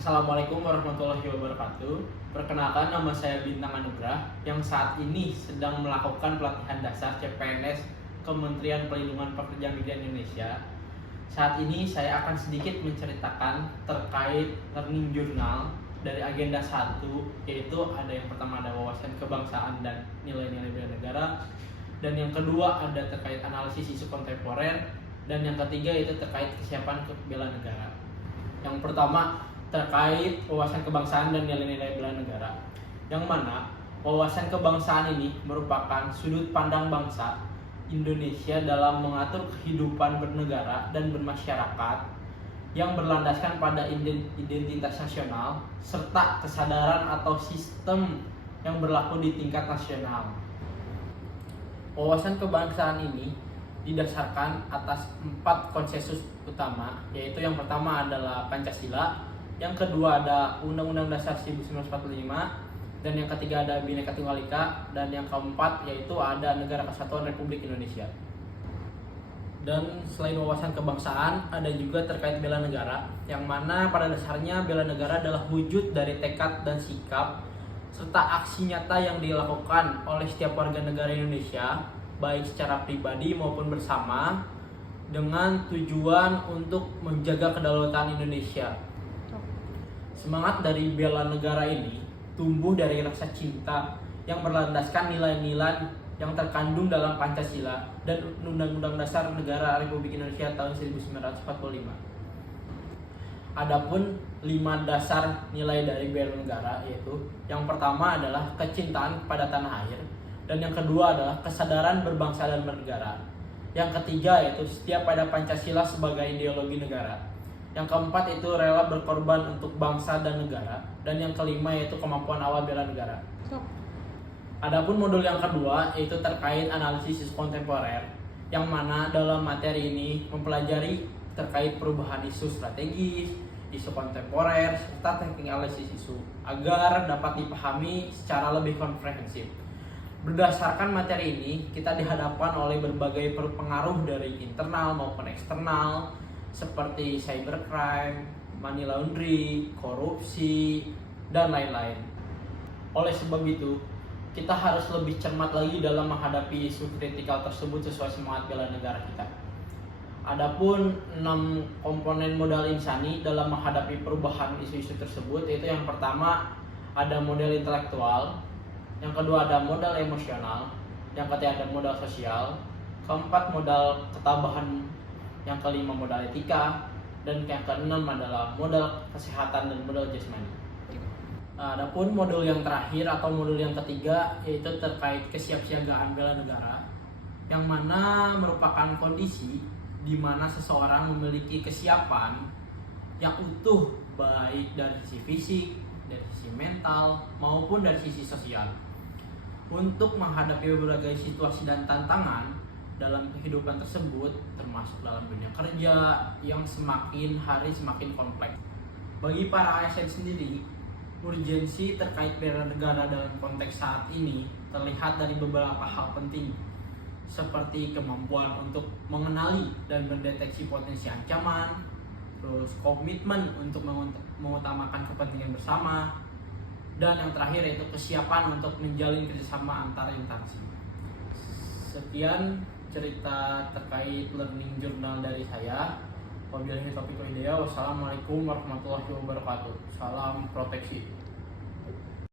Assalamualaikum warahmatullahi wabarakatuh. Perkenalkan, nama saya Bintang Anugrah yang saat ini sedang melakukan pelatihan dasar CPNS Kementerian Perlindungan Pekerja Migran Indonesia. Saat ini saya akan sedikit menceritakan terkait learning journal dari agenda 1, yaitu ada yang pertama ada wawasan kebangsaan dan nilai-nilai bela negara, dan yang kedua ada terkait analisis isu kontemporer, dan yang ketiga itu terkait kesiapan bela negara. Yang pertama terkait wawasan kebangsaan dan nilai-nilai bela negara, yang mana wawasan kebangsaan ini merupakan sudut pandang bangsa Indonesia dalam mengatur kehidupan bernegara dan bermasyarakat yang berlandaskan pada identitas nasional serta kesadaran atau sistem yang berlaku di tingkat nasional. Wawasan kebangsaan ini didasarkan atas 4 konsensus utama, yaitu yang pertama adalah Pancasila, yang kedua ada Undang-Undang Dasar 1945, dan yang ketiga ada Bhinneka Tunggal Ika, dan yang keempat yaitu ada Negara Kesatuan Republik Indonesia. Dan selain wawasan kebangsaan, ada juga terkait bela negara, yang mana pada dasarnya bela negara adalah wujud dari tekad dan sikap serta aksi nyata yang dilakukan oleh setiap warga negara Indonesia, baik secara pribadi maupun bersama, dengan tujuan untuk menjaga kedaulatan Indonesia. Semangat dari bela negara ini tumbuh dari rasa cinta yang berlandaskan nilai-nilai yang terkandung dalam Pancasila dan Undang-Undang Dasar Negara Republik Indonesia tahun 1945. Adapun 5 dasar nilai dari bela negara, yaitu yang pertama adalah kecintaan pada tanah air, dan yang kedua adalah kesadaran berbangsa dan bernegara. Yang ketiga yaitu setia pada Pancasila sebagai ideologi negara. Yang keempat itu rela berkorban untuk bangsa dan negara, dan yang kelima yaitu kemampuan awal bela negara. Adapun modul yang kedua yaitu terkait analisis isu kontemporer, yang mana dalam materi ini mempelajari terkait perubahan isu strategis, isu kontemporer, serta teknik analisis isu agar dapat dipahami secara lebih komprehensif. Berdasarkan materi ini, kita dihadapkan oleh berbagai pengaruh dari internal maupun eksternal, seperti cybercrime, money laundry, korupsi, dan lain-lain. Oleh sebab itu, kita harus lebih cermat lagi dalam menghadapi isu kritikal tersebut sesuai semangat bela negara kita. Adapun 6 komponen modal insani dalam menghadapi perubahan isu-isu tersebut, yaitu yang pertama ada modal intelektual, yang kedua ada modal emosional, yang ketiga ada modal sosial, keempat modal ketabahan, yang kelima modal etika, dan yang keenam adalah modal kesehatan dan modal jasmani. Adapun modul yang terakhir atau modul yang ketiga yaitu terkait kesiapsiagaan bela negara, yang mana merupakan kondisi di mana seseorang memiliki kesiapan yang utuh baik dari sisi fisik, dari sisi mental, maupun dari sisi sosial untuk menghadapi berbagai situasi dan tantangan dalam kehidupan tersebut, termasuk dalam dunia kerja yang semakin hari semakin kompleks. Bagi para ASN sendiri, urgensi terkait bela negara dalam konteks saat ini terlihat dari beberapa hal penting, seperti kemampuan untuk mengenali dan mendeteksi potensi ancaman, terus komitmen untuk mengutamakan kepentingan bersama, dan yang terakhir yaitu kesiapan untuk menjalin kerjasama antar instansi. Sekian cerita terkait learning journal dari saya. Wabillahi taufiq wal hidayah. Wassalamualaikum warahmatullahi wabarakatuh. Salam proteksi.